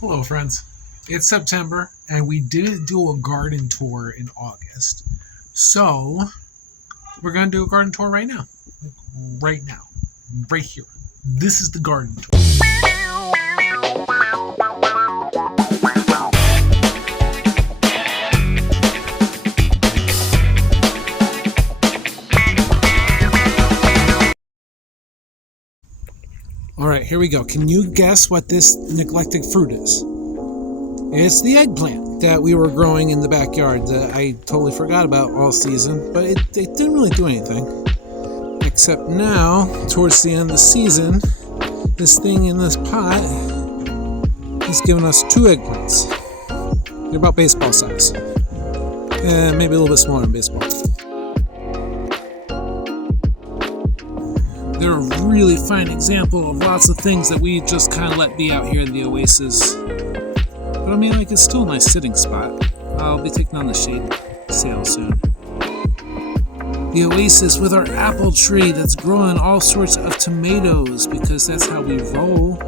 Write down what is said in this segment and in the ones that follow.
Hello, friends. It's September, and we didn't do a garden tour in August. So, we're going to do a garden tour right now. Right now. Right here. This is the garden tour. Alright, here we go. Can you guess what this neglected fruit is? It's the eggplant that we were growing in the backyard that I totally forgot about all season, but it didn't really do anything. Except now, towards the end of the season, this thing in this pot is giving us 2 eggplants. They're about baseball size. And maybe a little bit smaller than baseball. They're a really fine example of lots of things that we just kind of let be out here in the oasis. But I mean, it's still a nice sitting spot. I'll be taking on the shade sale soon. The oasis with our apple tree that's growing all sorts of tomatoes because that's how we roll.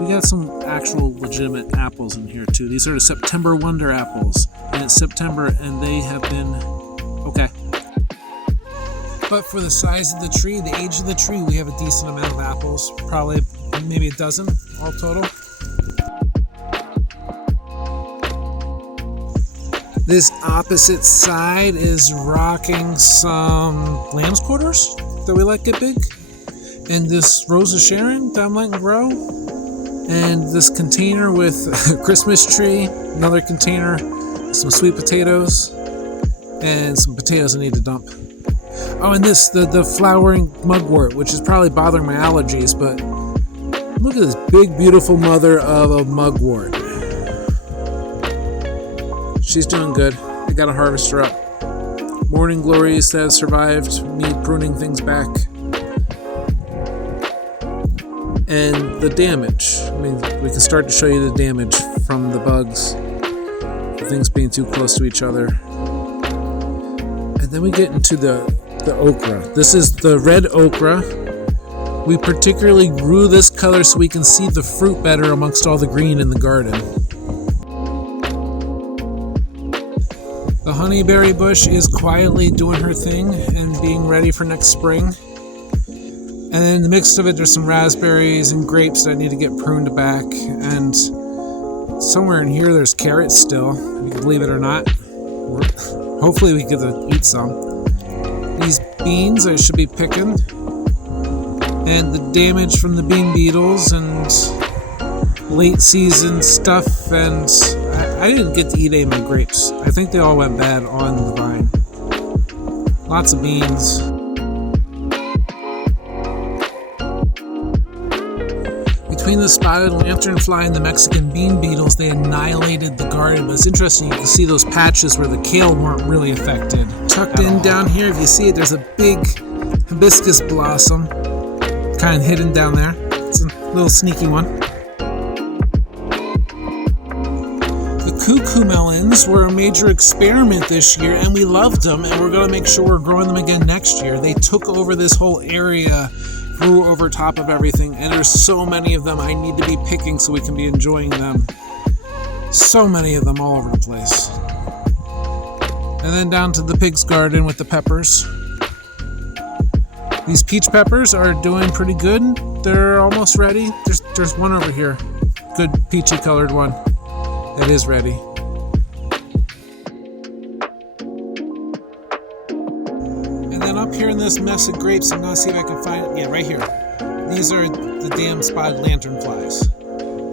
We got some actual legitimate apples in here too. These are the September Wonder apples. And it's September and they have been okay. But for the size of the tree, the age of the tree, we have a decent amount of apples. Probably maybe a dozen all total. This opposite side is rocking some lamb's quarters that we let get big. And this Rose of Sharon that I'm letting grow. And this container with a Christmas tree, another container, some sweet potatoes, and some potatoes I need to dump. Oh, and this, the flowering mugwort, which is probably bothering my allergies, but look at this big, beautiful mother of a mugwort. She's doing good. I gotta harvest her up. Morning glories that have survived me pruning things back. And the damage. I mean, we can start to show you the damage from the bugs, the things being too close to each other. And then we get into the okra. This is the red okra. We particularly grew this color so we can see the fruit better amongst all the green in the garden. The honeyberry bush is quietly doing her thing and being ready for next spring. And then in the mix of it, there's some raspberries and grapes that I need to get pruned back. And somewhere in here, there's carrots still, if you can believe it or not. Hopefully we get to eat some. These beans I should be picking. And the damage from the bean beetles and late season stuff. And I didn't get to eat any of my grapes. I think they all went bad on the vine. Lots of beans. Between the spotted lanternfly and the Mexican bean beetles, they annihilated the garden. But it's interesting, you can see those patches where the kale weren't really affected. Tucked in down here, if you see it, there's a big hibiscus blossom. Kind of hidden down there. It's a little sneaky one. The cuckoo melons were a major experiment this year, and we loved them, and we're going to make sure we're growing them again next year. They took over this whole area, grew over top of everything, and there's so many of them I need to be picking so we can be enjoying them. So many of them all over the place. And then down to the pig's garden with the peppers. These peach peppers are doing pretty good. They're almost ready. There's one over here. Good peachy colored one. That is ready. And then up here in this mess of grapes, I'm going to see if I can find it. Yeah, right here. These are the damn spotted lanternflies.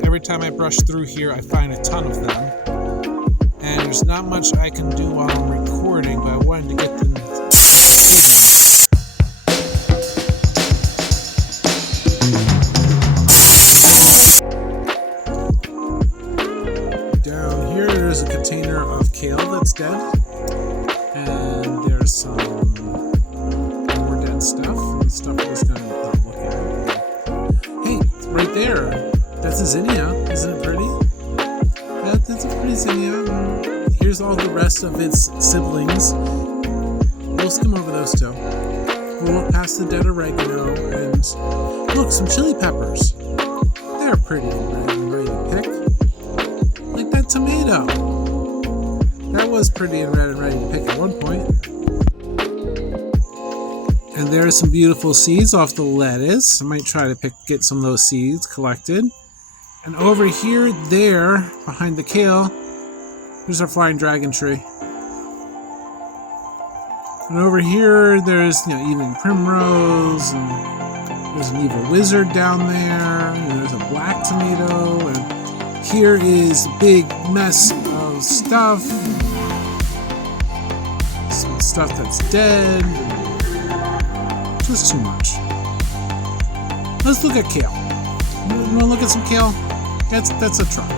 Every time I brush through here, I find a ton of them. And there's not much I can do while I'm recording, but I wanted to get them. Down here, there's a container of kale that's dead. And there's some more dead stuff. And stuff I was going to look at. Hey, right there. That's a zinnia. Isn't it pretty? That's a pretty zinnia. Here's here's all the rest of its siblings. We'll skim over those two. We'll look past the dead oregano and look, some chili peppers. They're pretty and ready to pick. Like that tomato. That was pretty and red and ready to pick at one point. And there's some beautiful seeds off the lettuce. I might try to get some of those seeds collected. And over here, there, behind the kale, there's our flying dragon tree. And over here, there's evening primrose, and there's an evil wizard down there, and there's a black tomato, and here is a big mess of stuff. Some stuff that's dead. Just too much. Let's look at kale. You want to look at some kale? That's a truck.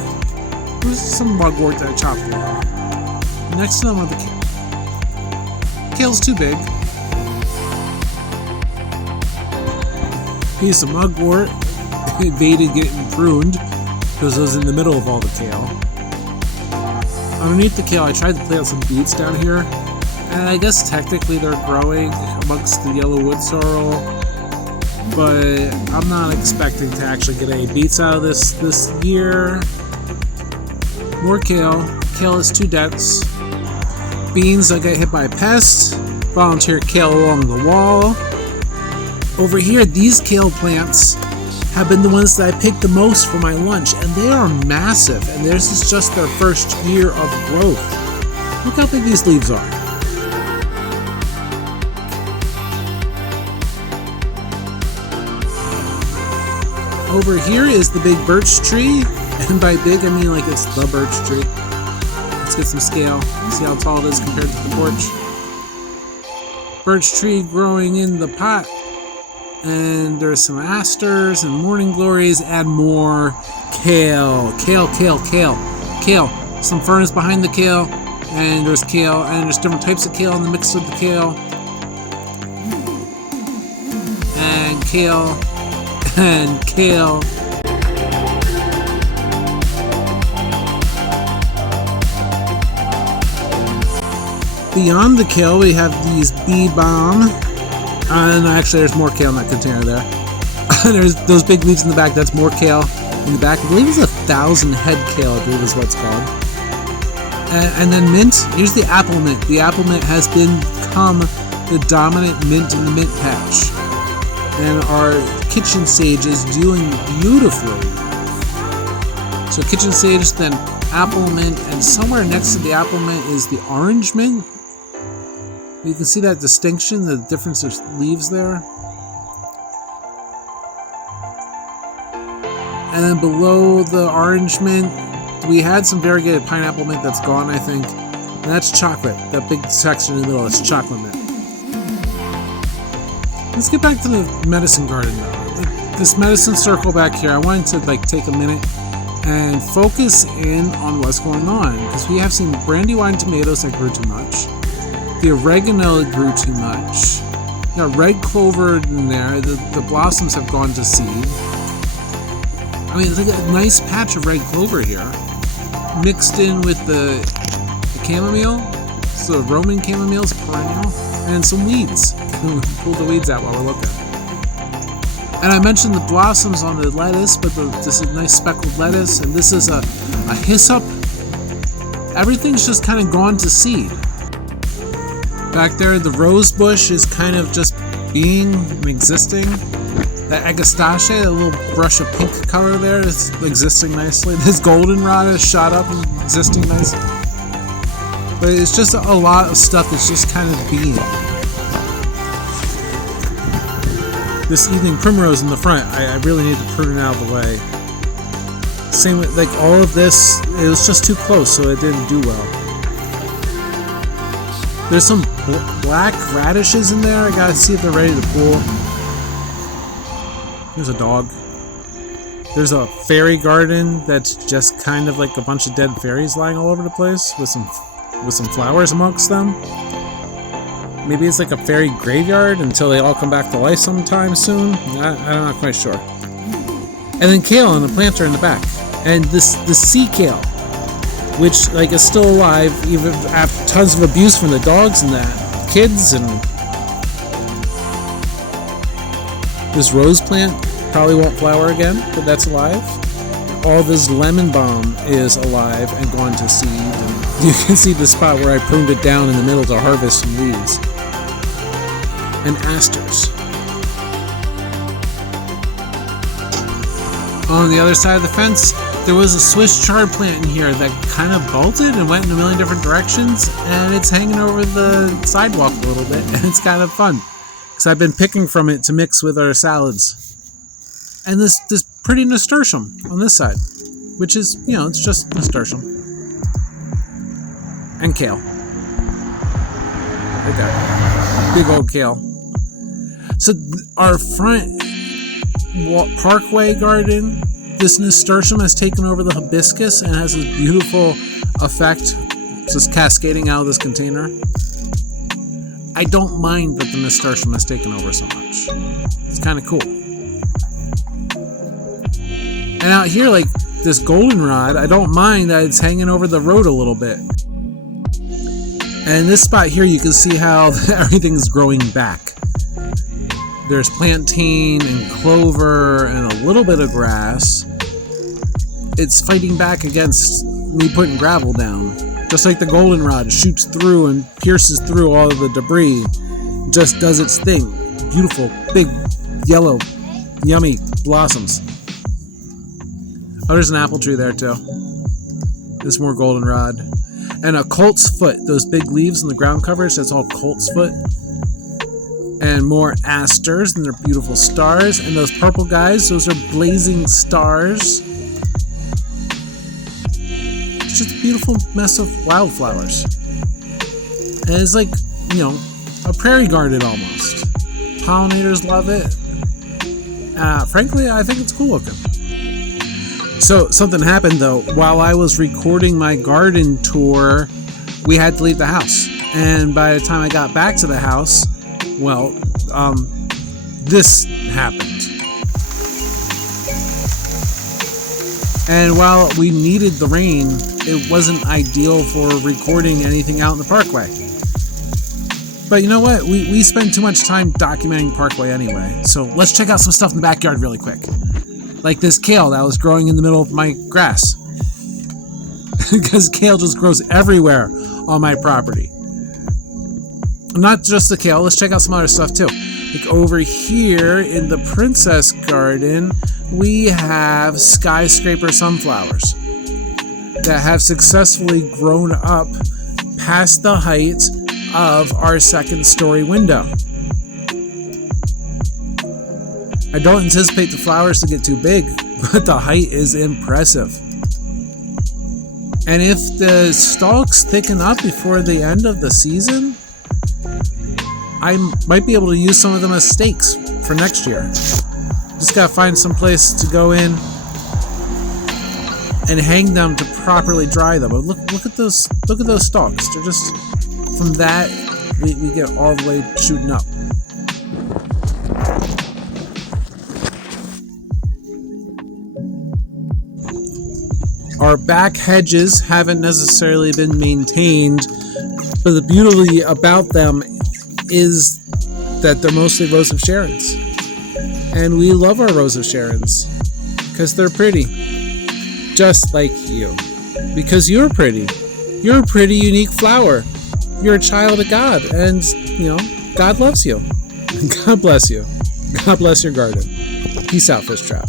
There's some mugwort that I chopped off. Next to them are the kale. Kale's too big. Piece of mugwort evaded getting pruned because it was in the middle of all the kale. Underneath the kale, I tried to plant some beets down here, and I guess technically they're growing amongst the yellow wood sorrel, but I'm not expecting to actually get any beets out of this year. More kale. Kale is too dense. Beans, I got hit by a pest. Volunteer kale along the wall. Over here, these kale plants have been the ones that I picked the most for my lunch, and they are massive, and this is just their first year of growth. Look how big these leaves are. Over here is the big birch tree, and by big I mean like it's the birch tree. Let's get some scale, see how tall it is compared to the porch. Birch tree growing in the pot, and there's some asters and morning glories and more kale. Kale. Some ferns behind the kale, and there's kale, and there's different types of kale in the mix with the kale. And kale. And kale. Beyond the kale, we have these bee balm. And actually, there's more kale in that container there. There's those big leaves in the back. That's more kale in the back. I believe it's 1,000 head kale, I believe is what it's called. And then mint. Here's the apple mint. The apple mint has become the dominant mint in the mint patch. And our kitchen sage is doing beautifully. So kitchen sage, then apple mint, and somewhere next to the apple mint is the orange mint. You can see that distinction, the difference of leaves there. And then below the orange mint, we had some variegated pineapple mint that's gone, I think. And that's chocolate. That big section in the middle is chocolate mint. Let's get back to the medicine garden now. This medicine circle back here, I wanted to take a minute and focus in on what's going on, because we have seen brandywine tomatoes that grew too much. The oregano grew too much. You got red clover in there. The blossoms have gone to seed. I mean, it's like a nice patch of red clover here, mixed in with the chamomile. So Roman chamomile is perennial, and some weeds. Pull the weeds out while we're looking. And I mentioned the blossoms on the lettuce, but this is nice speckled lettuce, and this is a hyssop. Everything's just kind of gone to seed. Back there, the rose bush is kind of just being and existing. The agastache, a little brush of pink color there, is existing nicely. This goldenrod is shot up and existing nicely. But it's just a lot of stuff that's just kind of being. This evening primrose in the front, I really need to prune it out of the way. Same with all of this, it was just too close, so it didn't do well. There's some black radishes in there. I gotta see if they're ready to pull. There's a dog. There's a fairy garden that's just kind of like a bunch of dead fairies lying all over the place with some flowers amongst them. Maybe it's like a fairy graveyard until they all come back to life sometime soon. I'm not quite sure. And then kale and the planter in the back. And the sea kale. which like is still alive even after tons of abuse from the dogs and that kids. And this rose plant probably won't flower again, but that's alive. All this lemon balm is alive and gone to seed, and you can see the spot where I pruned it down in the middle to harvest some leaves. And asters. On the other side of the fence, there was a Swiss chard plant in here that kind of bolted and went in a million different directions, and it's hanging over the sidewalk a little bit, and it's kind of fun because I've been picking from it to mix with our salads. And this pretty nasturtium on this side, which is, it's just nasturtium. And kale. Right there. Big old kale. So our front parkway garden, this nasturtium has taken over the hibiscus and has this beautiful effect just cascading out of this container. I don't mind that the nasturtium has taken over so much. It's kind of cool. And out here, like this goldenrod, I don't mind that it's hanging over the road a little bit. And this spot here, you can see how everything's growing back. There's plantain and clover and a little bit of grass. It's fighting back against me putting gravel down. Just like the goldenrod shoots through and pierces through all of the debris. It just does its thing. Beautiful, big, yellow, yummy blossoms. Oh, there's an apple tree there too. There's more goldenrod. And a colt's foot, those big leaves in the ground covers, that's all colt's foot. And more asters, and they're beautiful stars. And those purple guys, those are blazing stars. It's just a beautiful mess of wildflowers. And it's like, a prairie garden almost. Pollinators love it. Frankly, I think it's cool looking. So something happened though. While I was recording my garden tour, we had to leave the house. And by the time I got back to the house, this happened. And while we needed the rain, it wasn't ideal for recording anything out in the parkway. But you know what? We spend too much time documenting the parkway anyway. So let's check out some stuff in the backyard really quick. Like this kale that was growing in the middle of my grass. Because kale just grows everywhere on my property. Not just the kale, let's check out some other stuff too. Like over here in the Princess Garden, we have skyscraper sunflowers that have successfully grown up past the height of our second story window. I don't anticipate the flowers to get too big, but the height is impressive. And if the stalks thicken up before the end of the season, I might be able to use some of them as stakes for next year. Just gotta find some place to go in and hang them to properly dry them. But look at those stalks. They're just, from that we get all the way shooting up. Our back hedges haven't necessarily been maintained, but the beauty about them is that they're mostly Rose of Sharons. And we love our Rose of Sharons because they're pretty. Just like you. Because you're pretty. You're a pretty, unique flower. You're a child of God. And, God loves you. God bless you. God bless your garden. Peace out, Fish Trap.